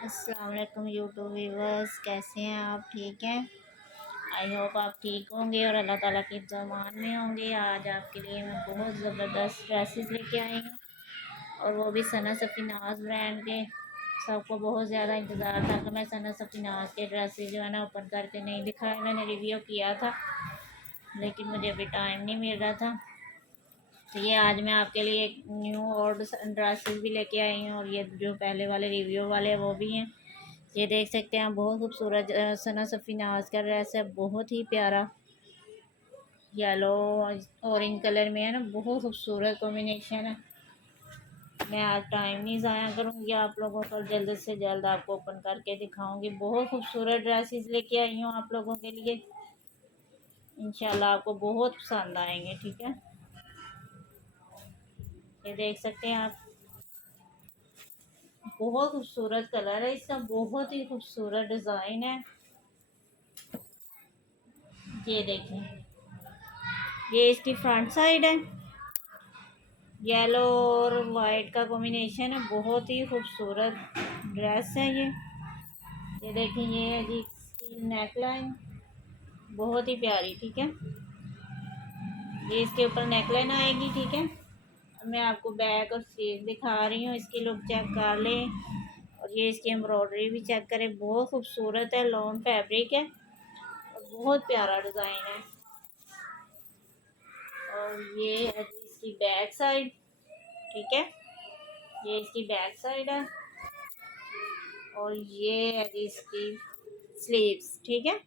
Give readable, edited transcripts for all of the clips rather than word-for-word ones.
अस्सलाम वालेकुम YouTube viewers, कैसे हैं आप? ठीक हैं। आई होप आप ठीक होंगे और अल्लाह ताला के ज़मान में होंगे। आज आपके लिए मैं बहुत ज़बरदस्त ड्रेसेस लेके आई हूँ और वो भी सना सफ़ीनाज़ ब्रांड के। सबको बहुत ज़्यादा इंतज़ार था कि मैं सना सफ़ीनाज़ के ड्रेसेस जो है ना ओपन करके नहीं दिखाए। मैंने रिव्यू किया था लेकिन मुझे अभी टाइम नहीं मिल रहा था, तो ये आज मैं आपके लिए एक न्यू और ड्रेसेस भी लेके आई हूँ। और ये जो पहले वाले रिव्यू वाले वो भी हैं। ये देख सकते हैं, बहुत खूबसूरत सना सफ़ीनाज़ का ड्रेस है, बहुत ही प्यारा येलो ऑरेंज कलर में है ना, बहुत खूबसूरत कॉम्बिनेशन है। मैं आज टाइम नहीं ज़ाया करूँगी आप लोगों को, जल्द से जल्द आपको ओपन करके दिखाऊंगी। बहुत खूबसूरत ड्रेसेस लेके आई हूँ आप लोगों के लिए, इंशाल्लाह आपको बहुत पसंद आएंगे। ठीक है, ये देख सकते हैं आप, बहुत खूबसूरत कलर है इसका, बहुत ही खूबसूरत डिज़ाइन है। ये देखें, ये इसकी फ्रंट साइड है, येलो और वाइट का कॉम्बिनेशन है, बहुत ही खूबसूरत ड्रेस है ये देखें, ये है जी इसकी नेक लाइन, बहुत ही प्यारी। ठीक है, ये इसके ऊपर नेक लाइन आएगी। ठीक है, अब मैं आपको बैक और स्लीव दिखा रही हूँ, इसकी लुक चेक कर लें। और ये इसकी एम्ब्रॉयडरी भी चेक करें, बहुत खूबसूरत है, लॉन फैब्रिक है और बहुत प्यारा डिज़ाइन है। और ये है जी इसकी बैक साइड। ठीक है, ये इसकी बैक साइड है और ये है जी इसकी स्लीव्स। ठीक है,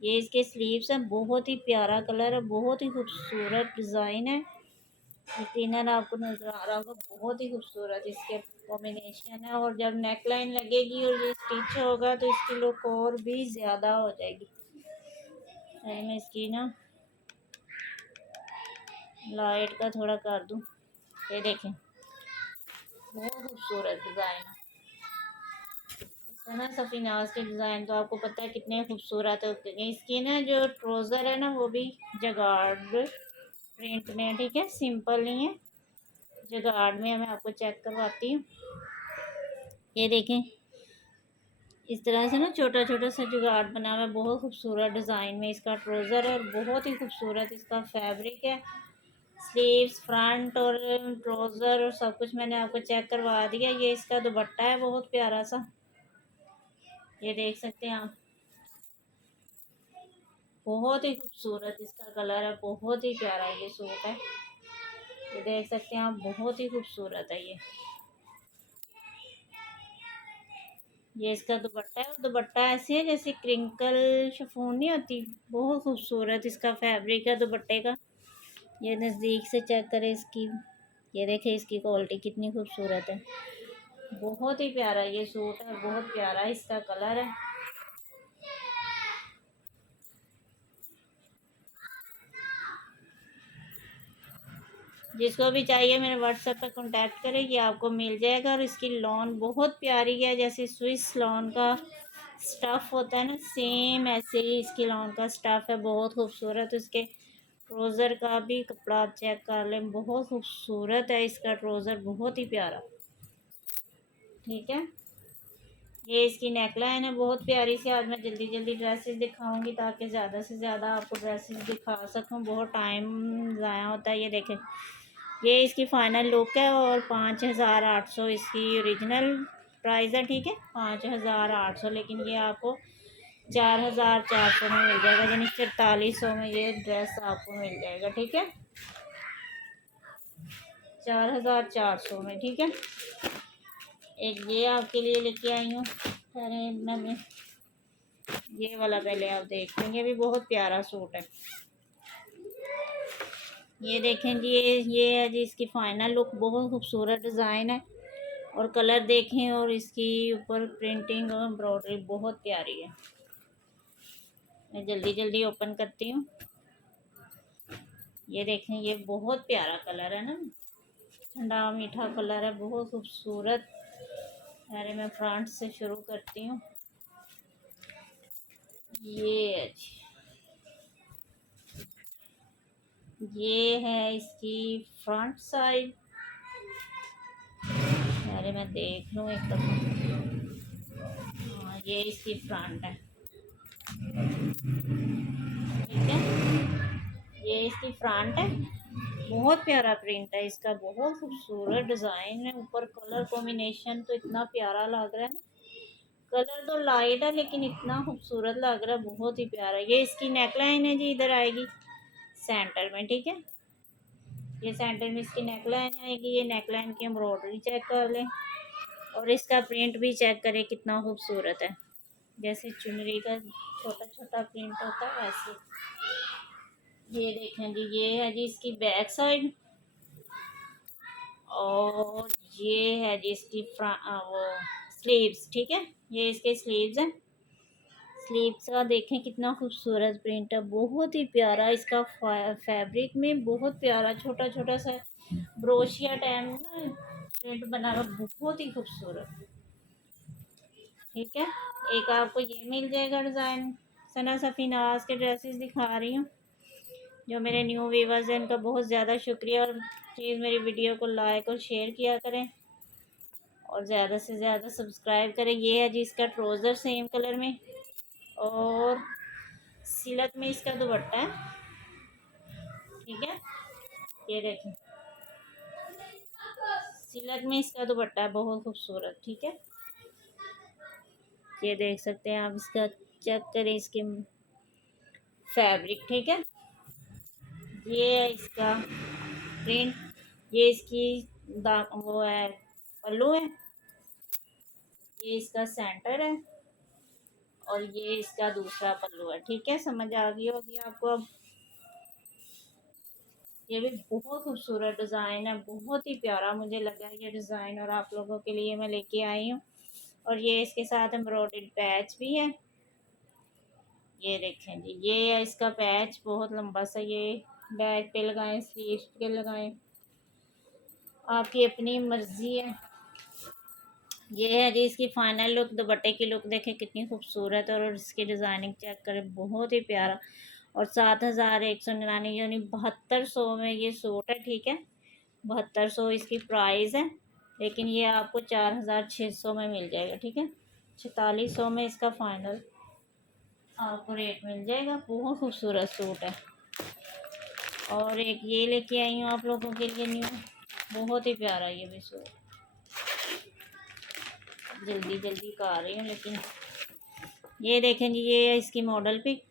ये इसके स्लीव्स हैं, बहुत ही प्यारा कलर है, बहुत ही खूबसूरत डिज़ाइन है। यकीनन आपको नज़र आ रहा होगा, बहुत ही खूबसूरत इसके कॉम्बिनेशन है। और जब नेक लाइन लगेगी और ये स्टिच होगा तो इसकी लुक और भी ज़्यादा हो जाएगी। अरे मैं इसकी ना लाइट का थोड़ा कर दूँ, ये देखें, बहुत खूबसूरत डिज़ाइन है। सना सफ़ीनाज़ के डिज़ाइन तो आपको पता है कितने खूबसूरत होते हैं। इसकी ना जो ट्राउज़र है ना वो भी जगार्ड प्रिंट में। ठीक है, सिंपल नहीं है, जगार्ड में। मैं आपको चेक करवाती हूँ, ये देखें, इस तरह से ना छोटा छोटा सा जुगाड़ बना हुआ है, बहुत खूबसूरत डिज़ाइन में इसका ट्राउज़र है और बहुत ही खूबसूरत इसका फैब्रिक है। स्लीव्स, फ्रंट और ट्राउज़र और सब कुछ मैंने आपको चेक करवा दिया। ये इसका दुपट्टा है, बहुत प्यारा सा, ये देख सकते हैं आप, बहुत ही खूबसूरत इसका कलर है, बहुत ही प्यारा ये सूट है। ये देख सकते हैं आप, बहुत ही खूबसूरत है ये इसका दुपट्टा है। और दुपट्टा ऐसे है जैसे क्रिंकल शिफॉन नहीं होती, बहुत खूबसूरत इसका फैब्रिक है दुपट्टे का। ये नज़दीक से चेक करें इसकी, ये देखें इसकी क्वालिटी कितनी खूबसूरत है, बहुत ही प्यारा ये सूट है, बहुत प्यारा इसका कलर है। जिसको भी चाहिए मेरे व्हाट्सएप पे कांटेक्ट करें, ये आपको मिल जाएगा। और इसकी लॉन बहुत प्यारी है, जैसे स्विस लॉन का स्टफ़ होता है ना, सेम ऐसे ही इसकी लॉन का स्टफ़ है, बहुत खूबसूरत। इसके ट्राउज़र का भी कपड़ा आप चेक कर लें, बहुत खूबसूरत है इसका ट्राउज़र, बहुत ही प्यारा। ठीक है, ये इसकी नेकलाइन है, बहुत प्यारी सी। आज मैं जल्दी जल्दी ड्रेसेस दिखाऊंगी ताकि ज़्यादा से ज़्यादा आपको ड्रेसेस दिखा सकूं, बहुत टाइम ज़ाया होता है। ये देखें, ये इसकी फ़ाइनल लुक है और 5800 इसकी ओरिजिनल प्राइस है। ठीक है, 5800, लेकिन ये आपको 4400 में मिल जाएगा, यानी 4400 में ये ड्रेस आपको मिल जाएगा। ठीक है, 4400 में। ठीक है, एक ये आपके लिए लेके आई हूँ। अरे मैं ये वाला पहले आप देख लें, ये भी बहुत प्यारा सूट है। ये देखें जी, ये है जी इसकी फाइनल लुक, बहुत खूबसूरत डिज़ाइन है और कलर देखें, और इसकी ऊपर प्रिंटिंग और एम्ब्रॉयडरी बहुत प्यारी है। मैं जल्दी जल्दी ओपन करती हूँ। ये देखें, ये बहुत प्यारा कलर है ना, ठंडा मीठा कलर है, बहुत खूबसूरत। अरे मैं फ्रंट से शुरू करती हूँ। ये जी, ये है इसकी फ्रंट साइड। अरे मैं देख लूँ एक दफ़ा, हाँ, ये इसकी फ्रंट है, ठीक है। ये इसकी फ्रंट है, बहुत प्यारा प्रिंट है इसका, बहुत खूबसूरत डिज़ाइन है। ऊपर कलर कॉम्बिनेशन तो इतना प्यारा लग रहा है ना, कलर तो लाइट है लेकिन इतना खूबसूरत लग रहा है, बहुत ही प्यारा। ये इसकी नेकलाइन है जी, इधर आएगी सेंटर में, ठीक है। ये सेंटर में इसकी नेकलाइन आएगी। ये नेकलाइन की एम्ब्रॉयडरी चेक कर लें और इसका प्रिंट भी चेक करें कितना खूबसूरत है, जैसे चुनरी का छोटा छोटा प्रिंट होता है वैसे। ये देखें जी, ये है जी इसकी बैक साइड, और ये है जी इसकी वो स्लीव्स, ठीक है। ये इसके स्लीव्स हैं। स्लीव्स का देखें कितना खूबसूरत प्रिंट है, बहुत ही प्यारा इसका फैब्रिक में बहुत प्यारा छोटा छोटा सा ब्रोशिया टाइम ना प्रिंट बना हुआ, बहुत ही खूबसूरत, ठीक है। एक आपको ये मिल जाएगा डिज़ाइन। सना सफ़ीनाज के ड्रेसेस दिखा रही हूँ, जो मेरे न्यू व्यूवर्स हैं उनका बहुत ज़्यादा शुक्रिया, और प्लीज़ मेरी वीडियो को लाइक और शेयर किया करें और ज़्यादा से ज़्यादा सब्सक्राइब करें। ये है जी इसका ट्राउज़र सेम कलर में, और सिलक में इसका दुपट्टा है, ठीक है। ये देखें, सिलक में इसका दुपट्टा है, बहुत खूबसूरत, ठीक है। ये देख सकते हैं आप, इसका चेक करें इसके फैब्रिक, ठीक है। ये है इसका प्रिंट, ये इसकी वो है पल्लू है, ये इसका सेंटर है, और ये इसका दूसरा पल्लू है, ठीक है। समझ आ गई होगी आपको अब। ये भी बहुत खूबसूरत डिज़ाइन है, बहुत ही प्यारा मुझे लगा ये डिज़ाइन, और आप लोगों के लिए मैं लेके आई हूँ। और ये इसके साथ एम्ब्रॉयडर्ड पैच भी है। ये देखें जी, ये है इसका पैच, बहुत लंबा सा। ये बैक पे लगाएं, स्लीव्स पे लगाएं, आपकी अपनी मर्ज़ी है। ये है जी इसकी फाइनल लुक, दुपट्टे की लुक देखें कितनी खूबसूरत है, और इसकी डिज़ाइनिंग चेक करें, बहुत ही प्यारा। और 7,199 यानी 7200 में ये सूट है, ठीक है। 7200 इसकी प्राइस है, लेकिन ये आपको 4,600 में मिल जाएगा, ठीक है। 4,400 में इसका फाइनल आपको रेट मिल जाएगा। बहुत खूबसूरत सूट है। और एक ये लेके आई हूँ आप लोगों के लिए न्यू, बहुत ही प्यारा ये भी सूट, जल्दी जल्दी का आ रही हूँ लेकिन। ये देखें जी, ये है इसकी मॉडल पिक।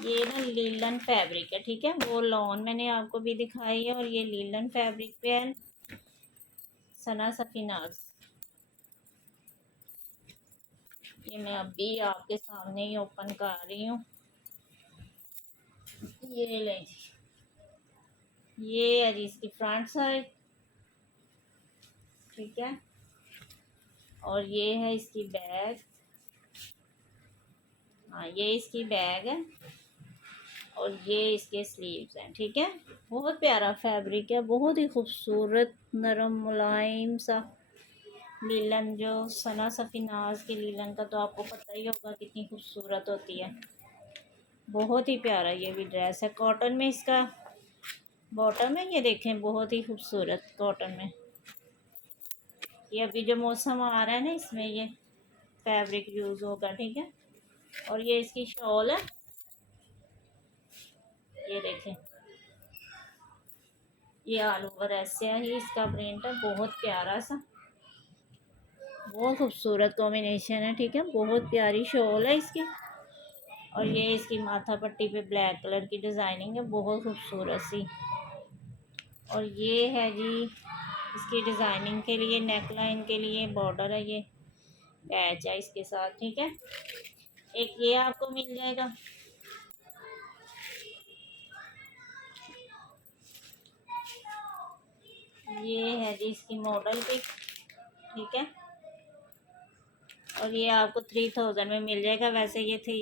ये ना लीलन फैब्रिक है, ठीक है। वो लॉन मैंने आपको भी दिखाई है, और ये लीलन फैब्रिक पे है, सना सफीनाज। ये मैं अभी आपके सामने ही ओपन कर रही हूँ। ये ले जी, ये है जी इसकी फ्रंट साइड, ठीक है। और ये है इसकी बैग, हाँ ये इसकी बैग है, और ये इसके स्लीव्स हैं, ठीक है। बहुत प्यारा फैब्रिक है, बहुत ही खूबसूरत नरम मुलायम सा लीलन, जो सना सफीनाज की लीलन का तो आपको पता ही होगा कितनी खूबसूरत होती है। बहुत ही प्यारा ये भी ड्रेस है, कॉटन में इसका बॉटम है। ये देखें बहुत ही खूबसूरत कॉटन में। ये अभी जो मौसम आ रहा है ना, इसमें ये फैब्रिक यूज़ होगा, ठीक है। और ये इसकी शॉल है, ये देखें, ये ऑल ओवर ऐसे ही इसका प्रिंट है, बहुत प्यारा सा, बहुत खूबसूरत कॉम्बिनेशन है, ठीक है। बहुत प्यारी शॉल है इसकी, और ये इसकी माथा पट्टी पे ब्लैक कलर की डिज़ाइनिंग है, बहुत खूबसूरत सी। और ये है जी इसकी डिज़ाइनिंग के लिए, नेक लाइन के लिए बॉर्डर है, ये पैच है इसके साथ, ठीक है। एक ये आपको मिल जाएगा। ये है जी इसकी मॉडल पिक, ठीक है। और ये आपको 3000 में मिल जाएगा। वैसे ये थी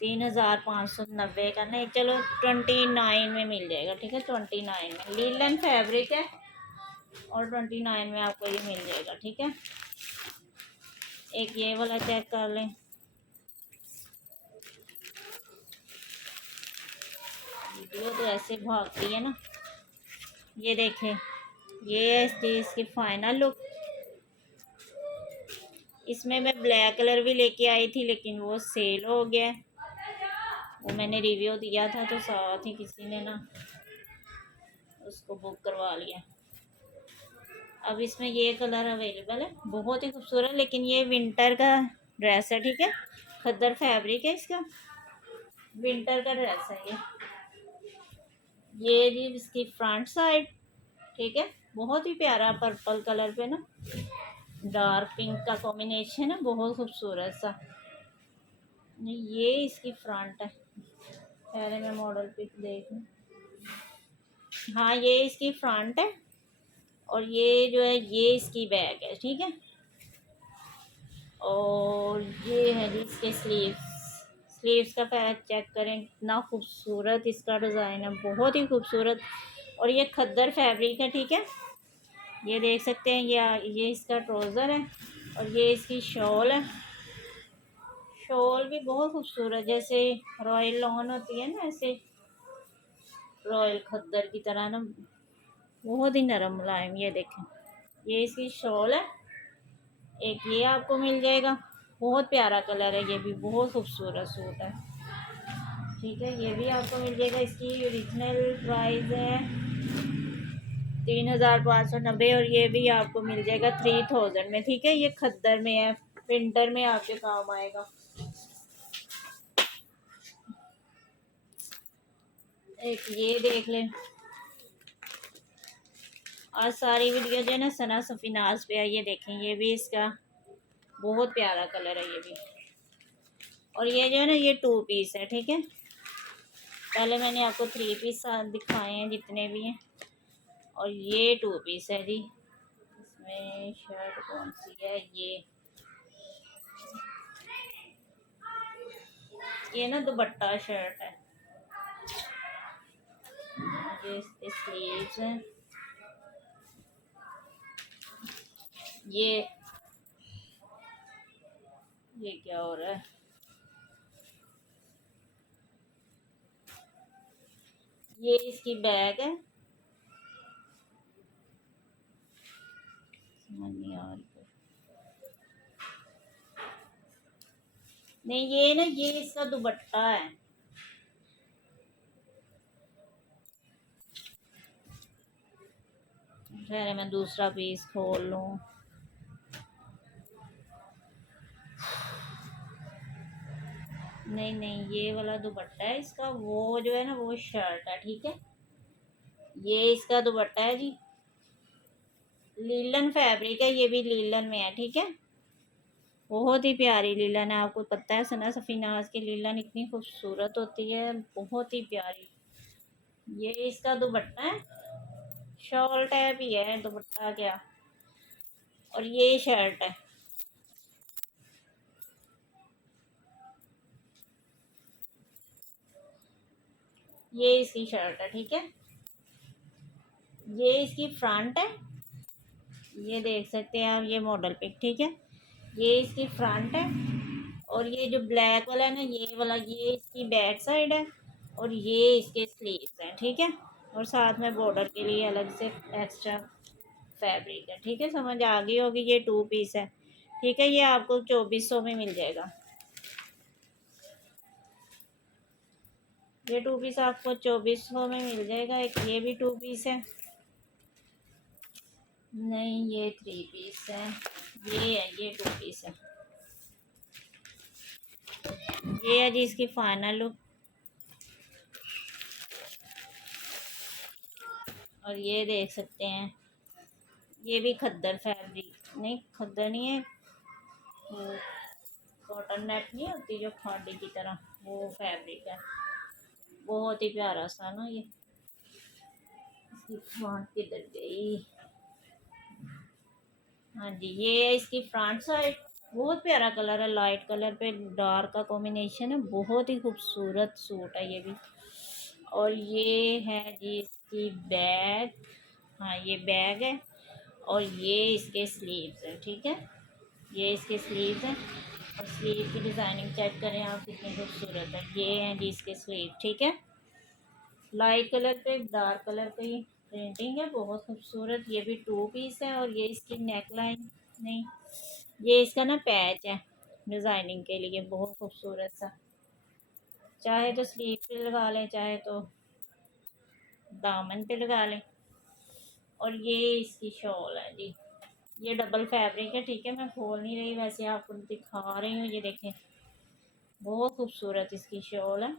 3,590 का, नहीं चलो 29 में मिल जाएगा, ठीक है। 29 में लीलन फैब्रिक है, और 29 में आपको ये मिल जाएगा, ठीक है। एक ये वाला चेक कर लें। वीडियो तो ऐसे भागती है ना। ये देखें, ये है इसकी फाइनल लुक, इसमें मैं ब्लैक कलर भी लेके आई थी लेकिन वो सेल हो गया। वो मैंने रिव्यू दिया था तो साथ ही किसी ने ना उसको बुक करवा लिया। अब इसमें ये कलर अवेलेबल है, बहुत ही खूबसूरत, लेकिन ये विंटर का ड्रेस है, ठीक है। खद्दर फैब्रिक है इसका, विंटर का ड्रेस है ये जी इसकी फ्रंट साइड, ठीक है। बहुत ही प्यारा पर्पल कलर पे ना डार्क पिंक का कॉम्बिनेशन है, बहुत खूबसूरत सा। ये इसकी फ्रंट है, पहले मैं मॉडल पिक देख लूँ। हाँ ये इसकी फ्रंट है और ये जो है ये इसकी बैक है, ठीक है। और ये है जी इसके स्लीव्स। स्लीव्स का पैच चेक करें, कितना खूबसूरत इसका डिज़ाइन है, बहुत ही खूबसूरत। और ये खद्दर फैब्रिक है, ठीक है। ये देख सकते हैं, ये इसका ट्राउज़र है और ये इसकी शॉल है। शॉल भी बहुत खूबसूरत, जैसे रॉयल लॉन होती है ना, ऐसे रॉयल खद्दर की तरह ना, बहुत ही नरम मुलायम। ये देखें, ये इसकी शॉल है। एक ये आपको मिल जाएगा, बहुत प्यारा कलर है, ये भी बहुत खूबसूरत सूट है, ठीक है। ये भी आपको मिल जाएगा। इसकी ओरिजिनल प्राइस है 3590 और ये भी आपको मिल जाएगा 3000 में, ठीक है। ये खद्दर में है, विंटर में आपके काम आएगा। एक ये देख लें। आज सारी वीडियो जो है ना सना सफीनाज पे है, ये देखें, ये भी इसका बहुत प्यारा कलर है ये भी। और ये जो है ना ये 2 पीस है, ठीक है। पहले मैंने आपको 3 पीस दिखाए हैं जितने भी हैं, और ये 2 पीस है जी। इसमें शर्ट कौन सी है, ये ना दुपट्टा शर्ट है, ये इसके स्लीव्स हैं। ये ये क्या हो रहा है, ये इसकी बैग है, समझ नहीं आ रही। नहीं ये ना ये इसका दुपट्टा है। पहले मैं दूसरा पीस खोल लूँ। नहीं नहीं ये वाला दुपट्टा है इसका, वो जो है ना वो शर्ट है, ठीक है। ये इसका दुपट्टा है जी, लीलन फैब्रिक है, ये भी लीलन में है, ठीक है। बहुत ही प्यारी लीलन है, आपको पता है सना सफीनाज की लीलन इतनी खूबसूरत होती है, बहुत ही प्यारी। ये इसका दुपट्टा है, शॉल टाइप ही है दुपट्टा क्या, और ये शर्ट है। ये इसकी शर्ट है, ठीक है। ये इसकी फ्रंट है, ये देख सकते हैं आप, ये मॉडल पिक, ठीक है। ये इसकी फ्रंट है और ये जो ब्लैक वाला है ना ये वाला, ये इसकी बैक साइड है और ये इसके स्लीव्स हैं, ठीक है। और साथ में बॉर्डर के लिए अलग से एक्स्ट्रा फैब्रिक है, ठीक है। समझ आ गई होगी, ये 2 पीस है, ठीक है। ये आपको 2400 में मिल जाएगा। ये 2 पीस आपको 2400 में मिल जाएगा। एक ये भी 2 पीस है, नहीं ये 3 पीस है, ये है, ये 2 पीस है। ये है जी इसकी फाइनल लुक। और ये देख सकते हैं, ये भी खद्दर फैब्रिक, नहीं खद्दर नहीं है, वो कॉटन नेट नहीं होती जो खादी की तरह, वो फैब्रिक है, बहुत ही प्यारा सा ना। ये इसकी फ्रंट किधर गई, हाँ जी ये है इसकी फ्रंट साइड। बहुत प्यारा कलर है, लाइट कलर पे डार्क का कॉम्बिनेशन है, बहुत ही खूबसूरत सूट है ये भी। और ये है जी इसकी बैग, हाँ ये बैग है और ये इसके स्लीव्स है, ठीक है। ये इसके स्लीव्स हैं और स्लीव की डिज़ाइनिंग चेक करें आप, कितनी खूबसूरत है। ये हैं जी इसके स्लीव, ठीक है। लाइट कलर पे डार्क कलर पे ये प्रिंटिंग है, बहुत खूबसूरत। ये भी 2 पीस है और ये इसकी नेक लाइन, नहीं ये इसका ना पैच है डिज़ाइनिंग के लिए, बहुत खूबसूरत सा। चाहे तो स्लीव पे लगा लें, चाहे तो दामन पे लगा लें। और ये इसकी शॉल है जी। ये डबल फैब्रिक है, ठीक है। मैं खोल नहीं रही, वैसे आपको दिखा रही हूँ। ये देखें, बहुत खूबसूरत इसकी शॉल है।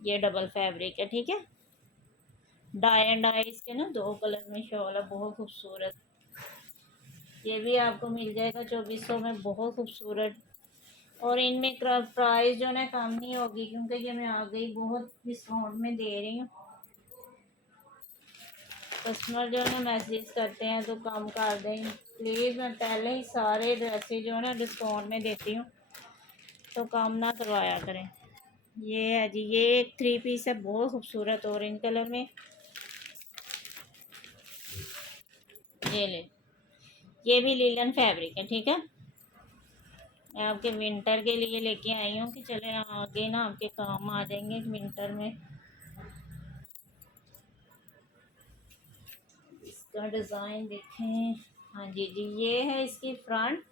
ये डबल फैब्रिक है, ठीक है। डाई एंड डाई इसके ना दो कलर में शॉल है, बहुत खूबसूरत। ये भी आपको मिल जाएगा 2400 में, बहुत खूबसूरत। और इनमें प्राइस जो है कम नहीं होगी, क्योंकि ये मैं आ गई बहुत डिस्काउंट में दे रही हूँ। कस्टमर जो है ना मैसेज करते हैं तो कम कर दें प्लीज़। मैं पहले ही सारे ड्रेसेस जो है ना डिस्काउंट में देती हूँ, तो कम ना करवाया करें। ये है जी, ये एक 3 पीस है, बहुत खूबसूरत ऑरेंज कलर में। ये ले, ये भी लिलन फैब्रिक है, ठीक है। मैं आपके विंटर के लिए लेके आई हूँ कि चले आगे ना आपके काम आ जाएंगे विंटर में। इसका डिज़ाइन देखें। हाँ जी जी, ये है इसकी फ्रंट,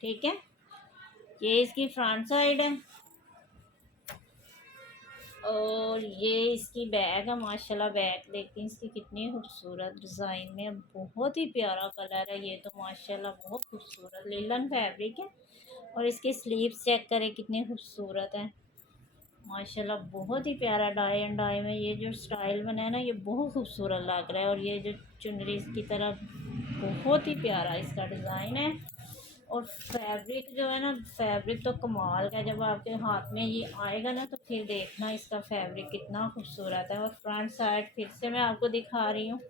ठीक है। ये इसकी फ्रंट साइड है। और ये इसकी बैग है, माशाल्लाह। बैग देखिए इसकी कितनी खूबसूरत डिज़ाइन में, बहुत ही प्यारा कलर है ये तो, माशाल्लाह बहुत खूबसूरत लिलन फैब्रिक है। और इसके स्लीव्स चेक करें कितनी खूबसूरत है, माशाल्लाह बहुत ही प्यारा। डाई एंड डाई में ये जो स्टाइल बना है ना, ये बहुत खूबसूरत लग रहा है। और ये जो चुनरी की तरह, बहुत ही प्यारा इसका डिज़ाइन है। और फैब्रिक जो है ना, फैब्रिक तो कमाल का है। जब आपके हाथ में ये आएगा ना, तो फिर देखना इसका फैब्रिक कितना खूबसूरत है। और फ्रंट साइड फिर से मैं आपको दिखा रही हूँ।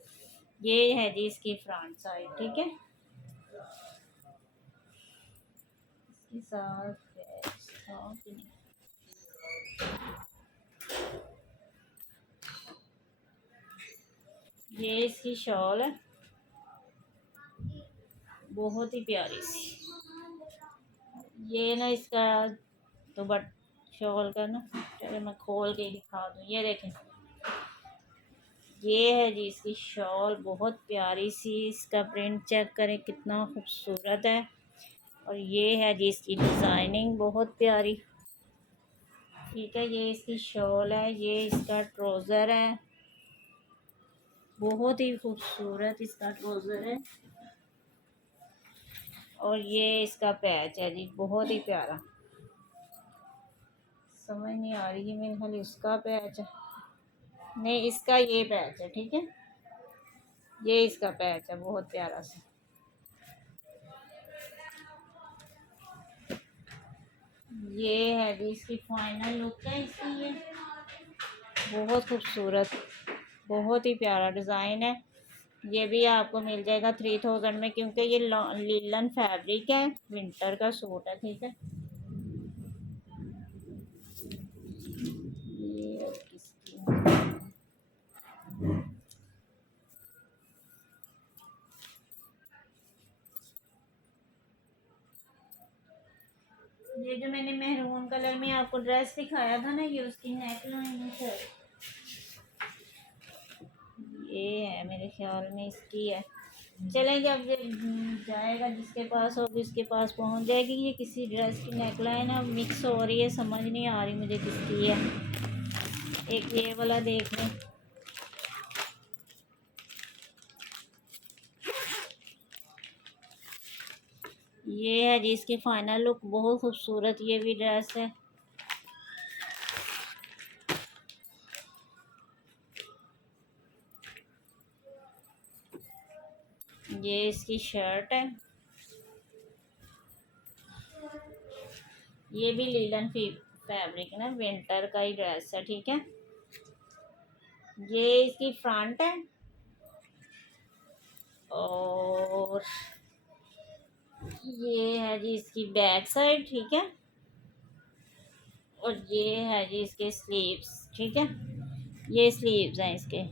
ये है जी इसकी फ्रंट साइड, ठीक है। इसके साथ पैच था कि नहीं? ये इसकी शॉल है, बहुत ही प्यारी सी। ये ना इसका तो बट शॉल का ना, चलो मैं खोल के दिखा दूँ। ये देखें, ये है जी इसकी शॉल, बहुत प्यारी सी। इसका प्रिंट चेक करें कितना खूबसूरत है। और ये है जी इसकी डिज़ाइनिंग, बहुत प्यारी, ठीक है। ये इसकी शॉल है, ये इसका ट्राउज़र है, बहुत ही खूबसूरत इसका ट्राउज़र है। और ये इसका पैच है जी, बहुत ही प्यारा। समझ नहीं आ रही है, मेरे ख्याल इसका पैच है, नहीं इसका ये पैच है, ठीक है। ये इसका पैच है, बहुत प्यारा सा। ये है जी इसकी फाइनल लुक है इसकी। ये बहुत खूबसूरत, बहुत ही प्यारा डिज़ाइन है। ये भी आपको मिल जाएगा 3000 में, क्योंकि ये लिलन फैब्रिक है, विंटर का सूट है, ठीक है। ये किसकी, ये जो मैंने मेहरून कलर में आपको ड्रेस दिखाया था ना, ये उसकी नेक लाइन है सर। ये है मेरे ख्याल में इसकी है। चलें, जब ये जाएगा जिसके पास होगी उसके पास पहुंच जाएगी। ये किसी ड्रेस की नेकलाइन है, मिक्स हो रही है, समझ नहीं आ रही मुझे किसकी है। एक ये वाला देख लें। ये है जी इसकी फाइनल लुक, बहुत खूबसूरत ये भी ड्रेस है। ये इसकी शर्ट है, ये भी लीलन फैब्रिक ना, विंटर का ही ड्रेस है, ठीक है। ये इसकी फ्रंट है। और ये है जी इसकी बैक साइड, ठीक है। और ये है जी इसके स्लीव्स, ठीक है। ये स्लीव्स हैं इसके।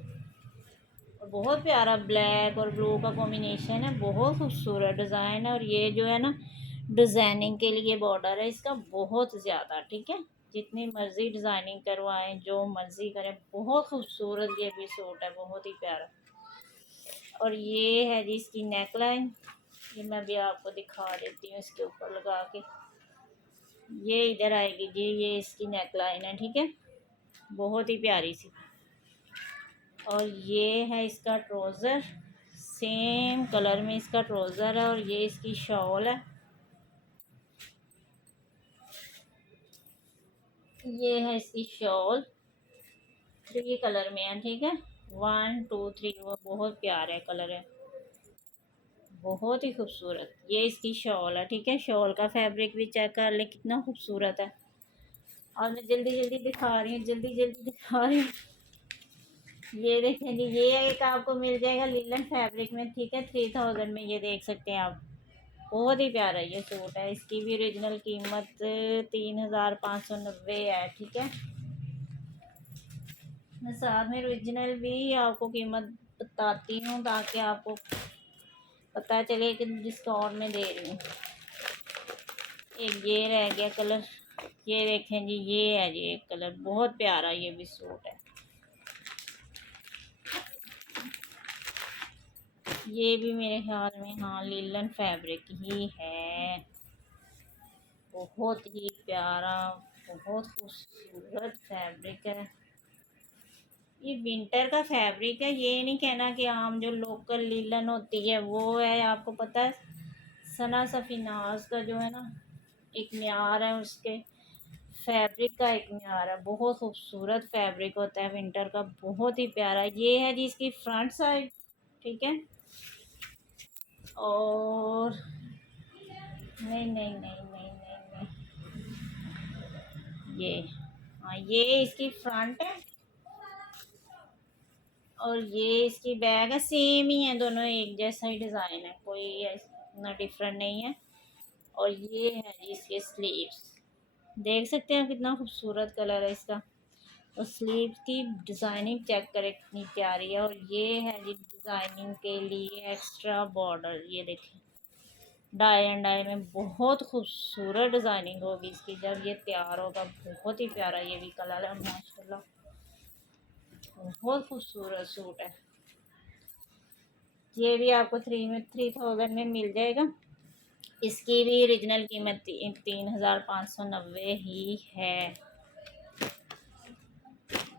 और बहुत प्यारा ब्लैक और ब्लू का कॉम्बिनेशन है, बहुत खूबसूरत डिज़ाइन है। और ये जो है ना, डिज़ाइनिंग के लिए बॉर्डर है इसका बहुत ज़्यादा, ठीक है। जितनी मर्ज़ी डिज़ाइनिंग करवाएं, जो मर्ज़ी करें, बहुत खूबसूरत ये भी सूट है, बहुत ही प्यारा। और ये है जी इसकी नेक लाइन। ये मैं भी आपको दिखा देती हूँ इसके ऊपर लगा के। ये इधर आएगी जी, ये इसकी नेक लाइन है, ठीक है, बहुत ही प्यारी सी। और ये है इसका ट्राउज़र, सेम कलर में इसका ट्राउज़र है। और ये इसकी शॉल है, ये है इसकी शॉल, 3 कलर में है, ठीक है, 1 2 3। वो बहुत प्यारे कलर है, बहुत ही खूबसूरत। ये इसकी शॉल है, ठीक है, शॉल का फैब्रिक भी चेक कर ले कितना खूबसूरत है। और मैं जल्दी जल्दी दिखा रही हूँ, जल्दी जल्दी दिखा रही हूँ। ये देखें जी, ये एक आपको मिल जाएगा लिलन फैब्रिक में, ठीक है, 3000 में। ये देख सकते हैं आप, बहुत ही प्यारा ये सूट है। इसकी भी ओरिजिनल कीमत 3590 है, ठीक है। मैं साथ में ओरिजिनल भी आपको कीमत बताती हूँ ताकि आपको पता चले कि डिस्काउंट में दे रही हूँ। एक ये रह गया कलर, ये देखें जी, ये है जी एक कलर, बहुत प्यारा ये भी सूट है। ये भी मेरे ख्याल में हाँ लिलन फैब्रिक ही है, बहुत ही प्यारा, बहुत खूबसूरत फैब्रिक है। ये विंटर का फैब्रिक है, ये नहीं कहना कि आम जो लोकल लीलन होती है वो है। आपको पता है सना सफीनाज का जो है ना एक म्यार है, उसके फैब्रिक का एक म्यार है, बहुत खूबसूरत फैब्रिक होता है विंटर का, बहुत ही प्यारा। ये है जी इसकी फ्रंट साइड, ठीक है। और नहीं नहीं नहीं नहीं नहीं नहीं, ये हाँ ये इसकी फ्रंट है और ये इसकी बैग है, सेम ही है, दोनों एक जैसा ही डिज़ाइन है, कोई इतना डिफरेंट नहीं है। और ये है जी इसके स्लीव्स, देख सकते हैं कितना खूबसूरत कलर है इसका। और स्लीव्स की डिज़ाइनिंग चेक करें कितनी प्यारी है। और ये है जी डिज़ाइनिंग के लिए एक्स्ट्रा बॉर्डर, ये देखें डाई एंड डाई में बहुत खूबसूरत डिज़ाइनिंग होगी इसकी जब ये तैयार होगा। बहुत ही प्यारा ये भी कलर है माशाल्लाह, बहुत खूबसूरत सूट है। ये भी आपको 3000 में मिल जाएगा। इसकी भी ओरिजिनल कीमत 3590 ही है।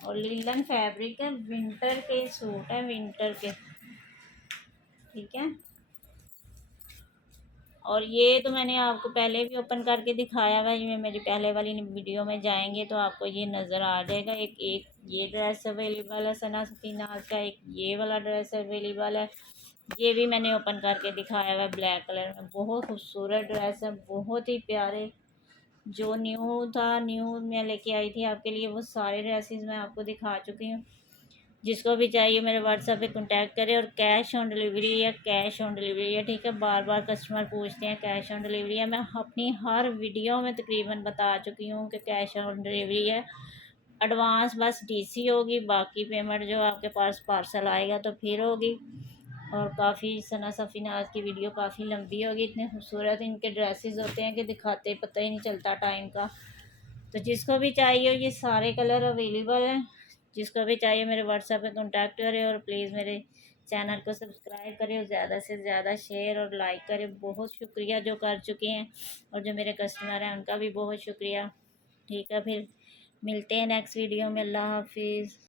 और लिलन फैब्रिक है, विंटर के सूट है, विंटर के, ठीक है। और ये तो मैंने आपको पहले भी ओपन करके दिखाया हुआ है, ये मेरी पहले वाली वीडियो में जाएंगे तो आपको ये नज़र आ जाएगा। एक एक ये ड्रेस अवेलेबल है सना सफीनाज का, एक ये वाला ड्रेस अवेलेबल है, ये भी मैंने ओपन करके दिखाया हुआ है ब्लैक कलर में। बहुत खूबसूरत ड्रेस है, बहुत ही प्यारे। जो न्यू था, न्यू मैं लेके आई थी आपके लिए, वो सारे ड्रेसेस मैं आपको दिखा चुकी हूँ। जिसको भी चाहिए मेरे व्हाट्सएप पे कांटेक्ट करें। और कैश ऑन डिलीवरी है, कैश ऑन डिलीवरी है, ठीक है। बार बार कस्टमर पूछते हैं कैश ऑन डिलीवरी है, मैं अपनी हर वीडियो में तकरीबन बता चुकी हूँ कि कैश ऑन डिलीवरी है। एडवांस बस डीसी होगी, बाकी पेमेंट जो आपके पास पार्सल आएगा तो फिर होगी। और काफ़ी सना सफीनाज की वीडियो काफ़ी लंबी होगी, इतने खूबसूरत इनके ड्रेसेस होते हैं कि दिखाते पता ही नहीं चलता टाइम का। तो जिसको भी चाहिए ये सारे कलर अवेलेबल हैं, जिसको भी चाहिए मेरे व्हाट्सएप पे कांटेक्ट करें। और प्लीज़ मेरे चैनल को सब्सक्राइब करें और ज़्यादा से ज़्यादा शेयर और लाइक करें। बहुत शुक्रिया जो कर चुके हैं, और जो मेरे कस्टमर हैं उनका भी बहुत शुक्रिया। ठीक है, फिर मिलते हैं नेक्स्ट वीडियो में। अल्लाह हाफिज़।